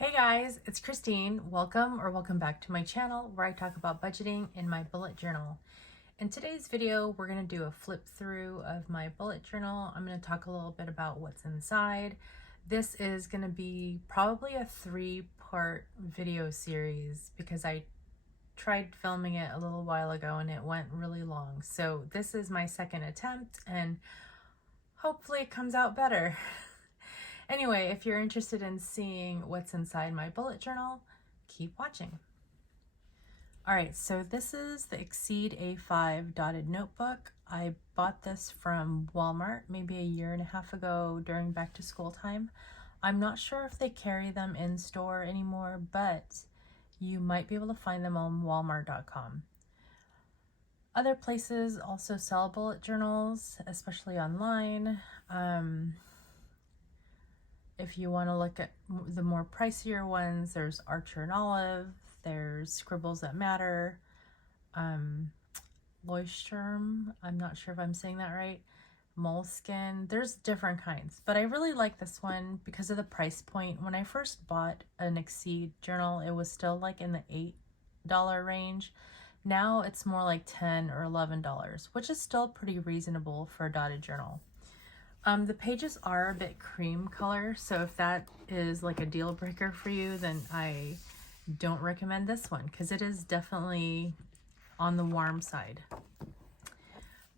Hey guys, it's Kristine. Welcome back to my channel where I talk about budgeting in my bullet journal. In today's video, we're going to do a flip through of my bullet journal. I'm going to talk a little bit about what's inside. This is going to be probably a 3-part video series because I tried filming it a little while ago and it went really long. So this is my second attempt and hopefully it comes out better. Anyway, if you're interested in seeing what's inside my bullet journal, keep watching. All right, so this is the Exceed A5 dotted notebook. I bought this from Walmart maybe a year and a half ago during back to school time. I'm not sure if they carry them in store anymore, but you might be able to find them on walmart.com. Other places also sell bullet journals, especially online. If you want to look at the more pricier ones, there's Archer and Olive, there's Scribbles That Matter, Leuchtturm, I'm not sure if I'm saying that right, Moleskin, there's different kinds, but I really like this one because of the price point. When I first bought an Exceed journal, it was still like in the $8 range. Now it's more like $10 or $11, which is still pretty reasonable for a dotted journal. The pages are a bit cream color, so if that is like a deal breaker for you, then I don't recommend this one because it is definitely on the warm side.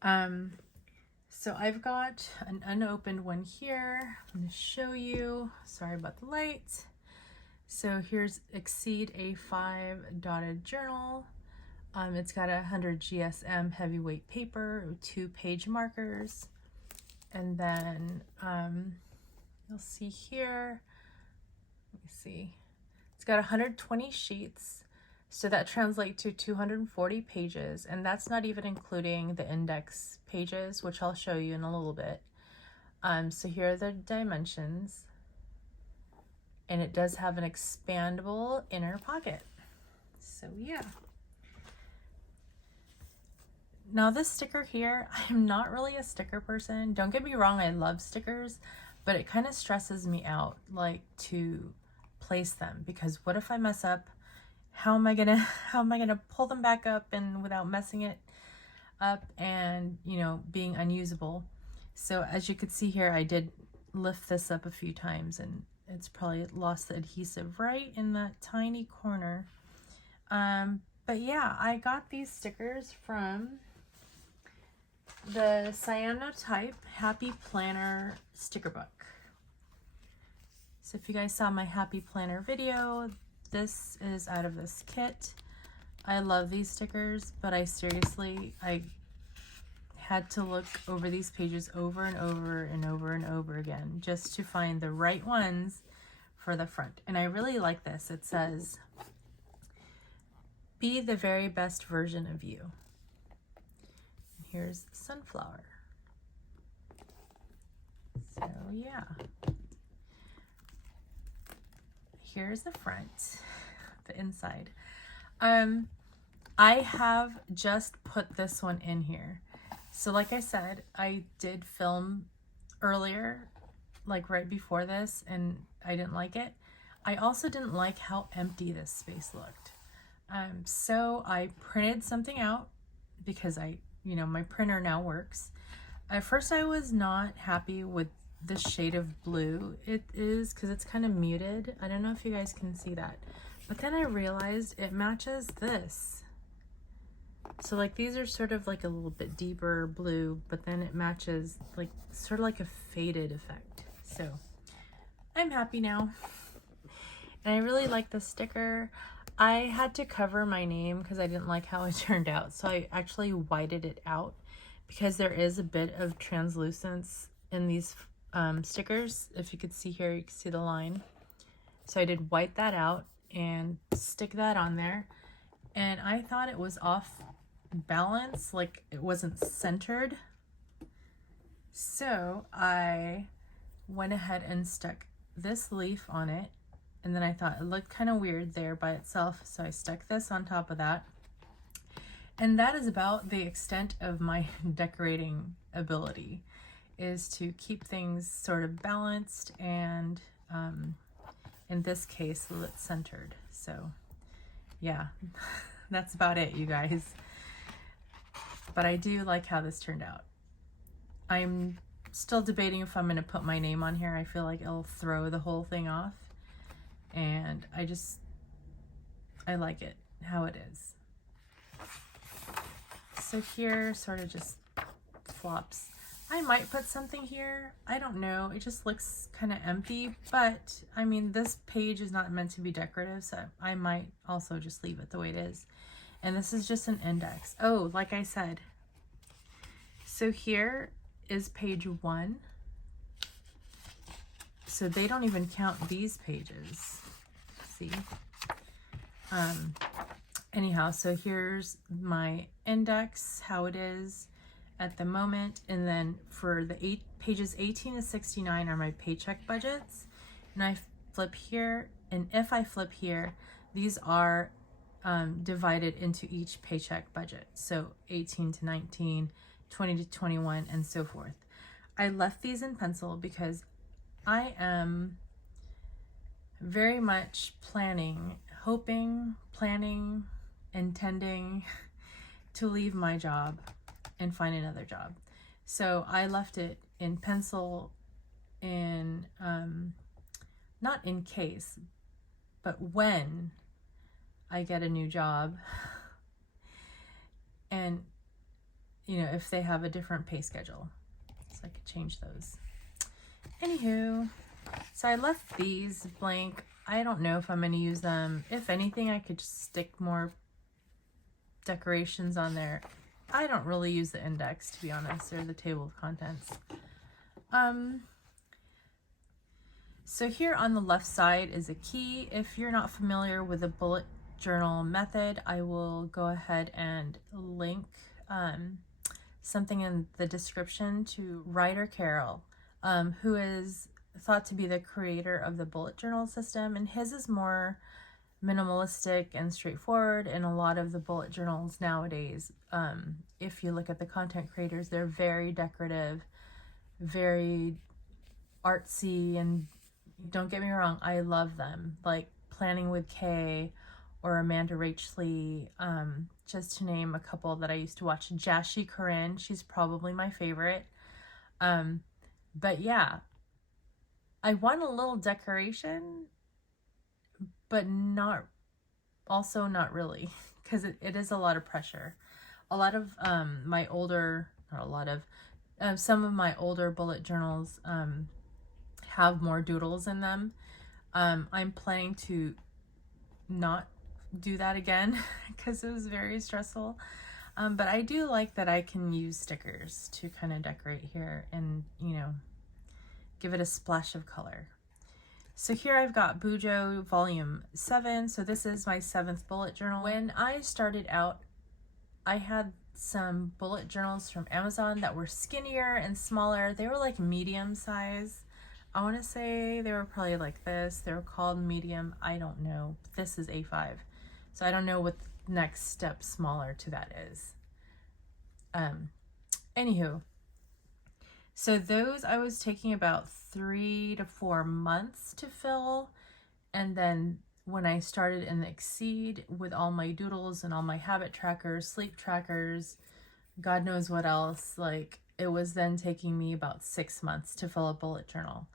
So I've got an unopened one here. I'm going to show you. Sorry about the light. So here's Exceed A5 dotted journal. It's got 100 GSM heavyweight paper, 2 page markers. And then you'll see here, let me see, it's got 120 sheets, so that translates to 240 pages, and that's not even including the index pages, which I'll show you in a little bit. So here are the dimensions, and it does have an expandable inner pocket. So yeah. Now this sticker here, I'm not really a sticker person. Don't get me wrong, I love stickers, but it kind of stresses me out like to place them because what if I mess up? How am I gonna pull them back up and without messing it up and, you know, being unusable? So as you can see here, I did lift this up a few times and it's probably lost the adhesive right in that tiny corner. But yeah, I got these stickers from the Cyanotype Happy Planner sticker book. So if you guys saw my Happy Planner video, this is out of this kit. I love these stickers, but I had to look over these pages over and over and over and over again just to find the right ones for the front. And I really like this. It says, "Be the very best version of you." Here's sunflower. So yeah. Here's the front, the inside. I have just put this one in here. So like I said, I did film earlier, like right before this, and I didn't like it. I also didn't like how empty this space looked. So I printed something out because my printer now works. At first I was not happy with this shade of blue. It is because it's kind of muted. I don't know if you guys can see that, but then I realized it matches this. So like these are sort of like a little bit deeper blue, but then it matches like sort of like a faded effect. So I'm happy now. And I really like the sticker. I had to cover my name because I didn't like how it turned out. So I actually whited it out because there is a bit of translucence in these stickers. If you could see here, you can see the line. So I did white that out and stick that on there. And I thought it was off balance, like it wasn't centered. So I went ahead and stuck this leaf on it. And then I thought it looked kind of weird there by itself, so I stuck this on top of that. And that is about the extent of my decorating ability, is to keep things sort of balanced and in this case, it's centered. So yeah, that's about it, you guys. But I do like how this turned out. I'm still debating if I'm going to put my name on here. I feel like it'll throw the whole thing off. And I like it, how it is. So here sort of just flops. I might put something here. I don't know. It just looks kind of empty. But, I mean, this page is not meant to be decorative. So I might also just leave it the way it is. And this is just an index. Oh, like I said. So here is page 1. So they don't even count these pages. See? Anyhow, so here's my index, how it is at the moment, and then for the pages 18 to 69 are my paycheck budgets, and I flip here, and if I flip here, these are divided into each paycheck budget, so 18 to 19, 20 to 21, and so forth. I left these in pencil because I am very much planning, hoping, planning, intending to leave my job and find another job. So I left it in pencil, in not in case, but when I get a new job, and you know, if they have a different pay schedule, so I could change those. Anywho, so I left these blank. I don't know if I'm going to use them. If anything, I could just stick more decorations on there. I don't really use the index, to be honest, or the table of contents. So here on the left side is a key. If you're not familiar with the bullet journal method, I will go ahead and link something in the description to Ryder Carroll, who is thought to be the creator of the bullet journal system, and his is more minimalistic and straightforward. And a lot of the bullet journals nowadays, if you look at the content creators, they're very decorative, very artsy, and don't get me wrong, I love them, like Planning with Kay or Amanda Rachley, just to name a couple that I used to watch. Jashi Corinne, she's probably my favorite. But yeah, I want a little decoration, but not really, because it is a lot of pressure. A lot of my older, not a lot of, some of my older bullet journals have more doodles in them. I'm planning to not do that again because it was very stressful. But I do like that I can use stickers to kind of decorate here and, you know, give it a splash of color. So here I've got Bujo volume 7. So this is my 7th bullet journal. When I started out, I had some bullet journals from Amazon that were skinnier and smaller. They were like medium size. I want to say they were probably like this. They were called medium. I don't know. This is A5. So I don't know what the next step smaller to that is. Anywho, so those I was taking about 3 to 4 months to fill. And then when I started in the Exceed with all my doodles and all my habit trackers, sleep trackers, God knows what else, like it was then taking me about 6 months to fill a bullet journal.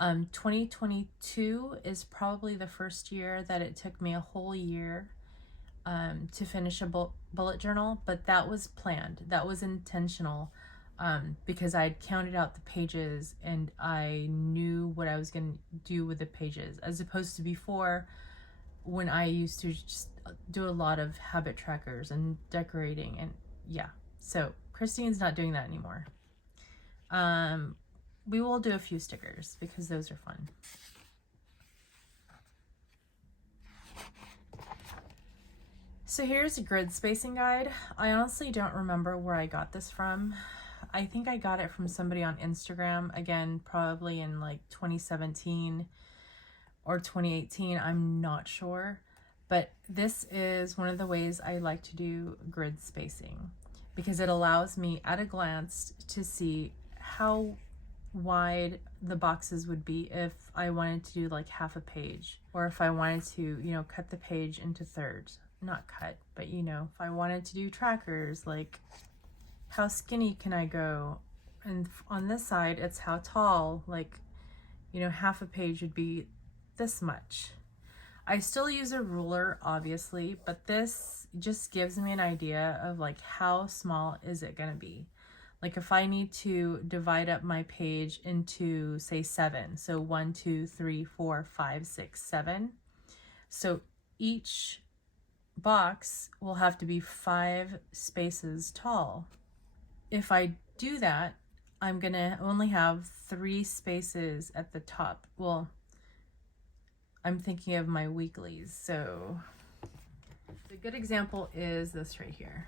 2022 is probably the first year that it took me a whole year to finish a bullet journal, but that was planned. That was intentional, because I had counted out the pages and I knew what I was going to do with the pages, as opposed to before when I used to just do a lot of habit trackers and decorating, and yeah. So Kristine's not doing that anymore. We will do a few stickers because those are fun. So here's a grid spacing guide. I honestly don't remember where I got this from. I think I got it from somebody on Instagram, again, probably in like 2017 or 2018, I'm not sure. But this is one of the ways I like to do grid spacing, because it allows me at a glance to see how wide the boxes would be if I wanted to do like half a page, or if I wanted to, you know, cut the page into thirds. Not cut, but you know, if I wanted to do trackers, like how skinny can I go? And on this side, it's how tall, like, you know, half a page would be this much. I still use a ruler, obviously, but this just gives me an idea of like how small is it gonna be. Like if I need to divide up my page into say 7, so 1, 2, 3, 4, 5, 6, 7. So each box will have to be 5 spaces tall. If I do that, I'm gonna only have 3 spaces at the top. Well, I'm thinking of my weeklies. So a good example is this right here.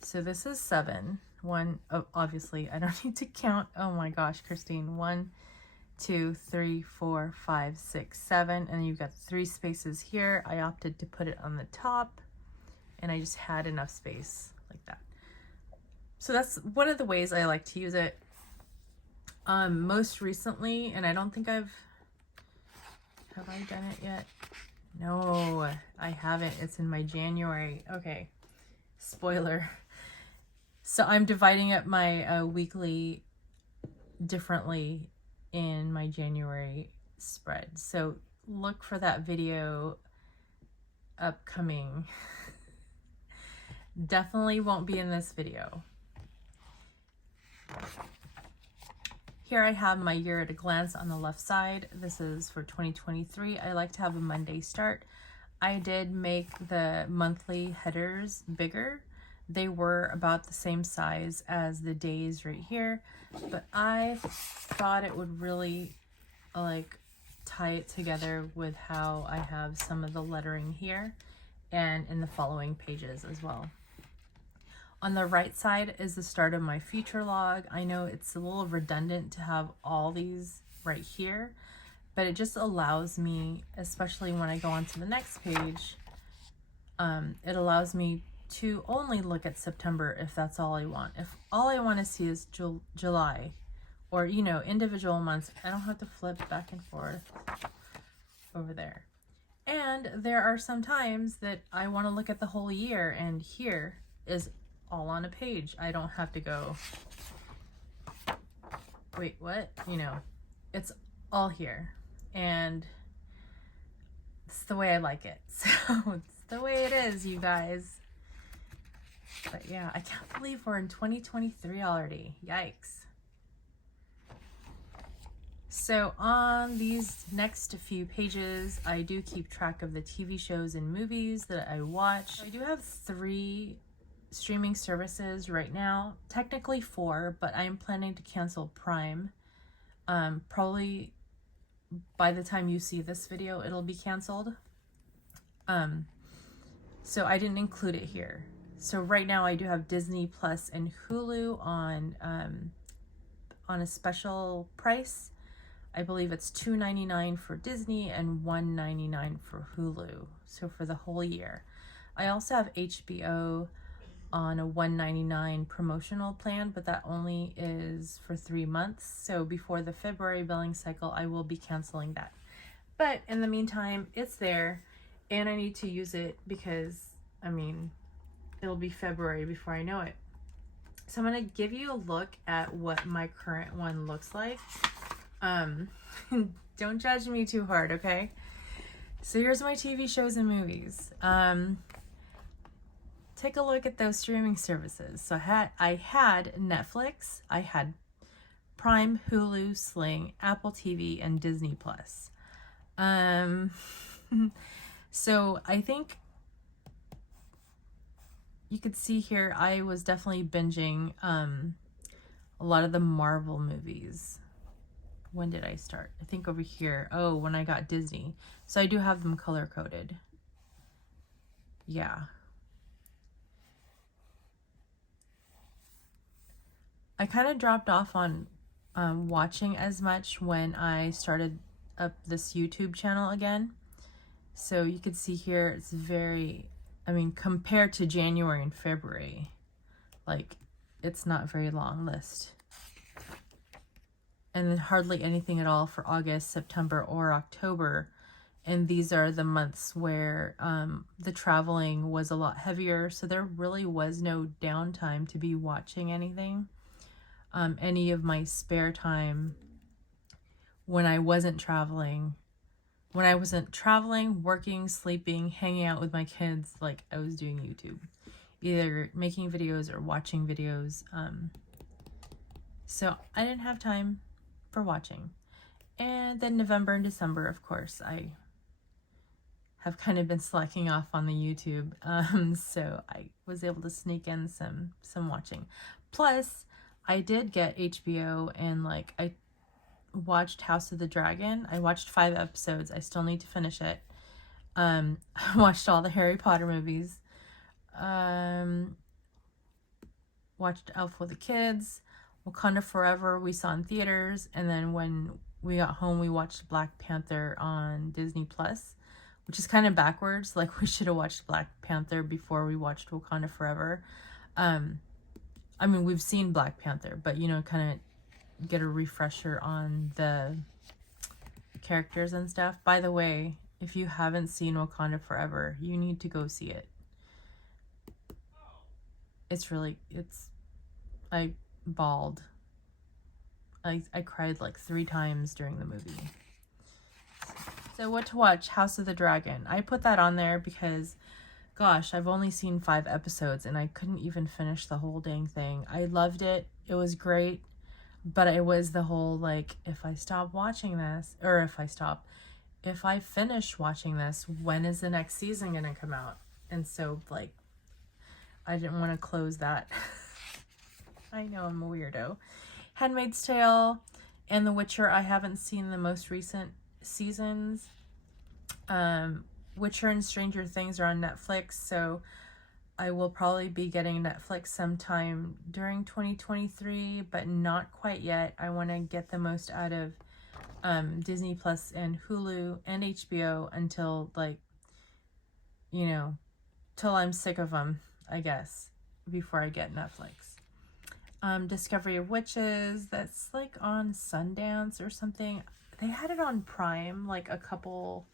So this is 7. Obviously I don't need to count. Oh my gosh, Kristine. 1, 2, 3, 4, 5, 6, 7. And you've got 3 spaces here. I opted to put it on the top, and I just had enough space like that. So that's one of the ways I like to use it. Most recently, and I don't think have I done it yet? No, I haven't. It's in my January. Okay, spoiler. So I'm dividing up my weekly differently in my January spread. So look for that video upcoming. Definitely won't be in this video. Here I have my year at a glance on the left side. This is for 2023. I like to have a Monday start. I did make the monthly headers bigger. They were about the same size as the days right here, but I thought it would really like tie it together with how I have some of the lettering here and in the following pages as well. On the right side is the start of my future log. I know it's a little redundant to have all these right here, but it just allows me, especially when I go on to the next page, it allows me to only look at September if that's all I want. If all I want to see is July, or, you know, individual months, I don't have to flip back and forth over there. And there are some times that I want to look at the whole year, and here is all on a page. I don't have to go, wait, what? You know, it's all here, and it's the way I like it. So it's the way it is, you guys. But yeah, I can't believe we're in 2023 already. Yikes. So on these next few pages, I do keep track of the TV shows and movies that I watch. I do have 3 streaming services right now, technically 4, but I am planning to cancel Prime. Probably by the time you see this video, it'll be canceled. So I didn't include it here. So right now I do have Disney Plus and Hulu on a special price. I believe it's $2.99 for Disney and $1.99 for Hulu. So for the whole year. I also have HBO on a $1.99 promotional plan, but that only is for 3 months. So before the February billing cycle, I will be canceling that. But in the meantime, it's there, and I need to use it because, I mean, it'll be February before I know it. So I'm going to give you a look at what my current one looks like. Don't judge me too hard, okay? So here's my TV shows and movies. Take a look at those streaming services. So I had Netflix, I had Prime, Hulu, Sling, Apple TV, and Disney Plus. So I think you could see here I was definitely binging a lot of the Marvel movies. When did I start? I think over here. Oh, when I got Disney. So I do have them color coded. Yeah. I kind of dropped off on watching as much when I started up this YouTube channel again. So you can see here it's very, I mean, compared to January and February, like it's not a very long list. and then hardly anything at all for August, September, or October. And these are the months where the traveling was a lot heavier, so there really was no downtime to be watching anything. Any of my spare time when I wasn't traveling, working, sleeping, hanging out with my kids, like I was doing YouTube, either making videos or watching videos. So I didn't have time for watching. And then November and December, of course, I have kind of been slacking off on the YouTube. So I was able to sneak in some watching. Plus, I did get HBO, and like I watched House of the Dragon. I watched 5 episodes. I still need to finish it. I watched all the Harry Potter movies. Watched Elf with the Kids. Wakanda Forever we saw in theaters, and then when we got home we watched Black Panther on Disney Plus, which is kind of backwards. Like, we should have watched Black Panther before we watched Wakanda Forever. I mean, we've seen Black Panther, but you know, kind of get a refresher on the characters and stuff. By the way, if you haven't seen Wakanda Forever, you need to go see it. I bawled. I cried like 3 times during the movie. So what to watch? House of the Dragon. I put that on there because, gosh, I've only seen 5 episodes and I couldn't even finish the whole dang thing. I loved it. It was great. But it was the whole, like, if I stop watching this, or if I finish watching this, when is the next season going to come out? And so, like, I didn't want to close that. I know I'm a weirdo. Handmaid's Tale and The Witcher. I haven't seen the most recent seasons. Witcher and Stranger Things are on Netflix, so I will probably be getting Netflix sometime during 2023, but not quite yet. I want to get the most out of Disney Plus and Hulu and HBO until, like, you know, till I'm sick of them, I guess, before I get Netflix. Discovery of Witches, that's like on Sundance or something. They had it on Prime, like a couple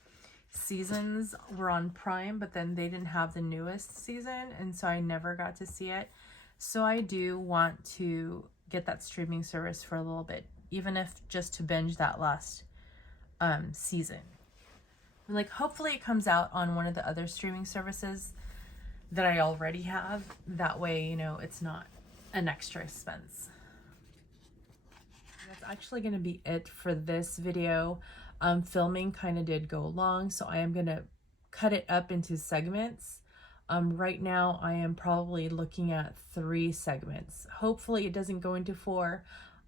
seasons were on Prime, but then they didn't have the newest season, and so I never got to see it. So I do want to get that streaming service for a little bit, even if just to binge that last season. Like, hopefully it comes out on one of the other streaming services that I already have. That way, you know, it's not an extra expense. That's actually going to be it for this video. Filming kind of did go long, so I am going to cut it up into segments. Right now I am probably looking at 3 segments. Hopefully it doesn't go into 4.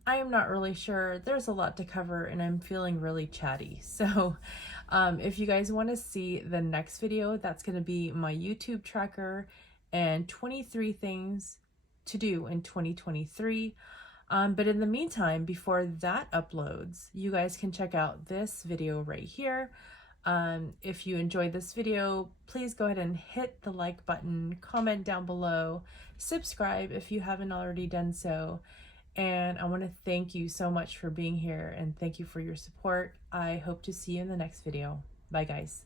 I am not really sure. There's a lot to cover and I'm feeling really chatty. So if you guys want to see the next video, that's going to be my YouTube tracker and 23 things to do in 2023. But in the meantime, before that uploads, you guys can check out this video right here. If you enjoyed this video, please go ahead and hit the like button, comment down below, subscribe if you haven't already done so. And I want to thank you so much for being here and thank you for your support. I hope to see you in the next video. Bye, guys.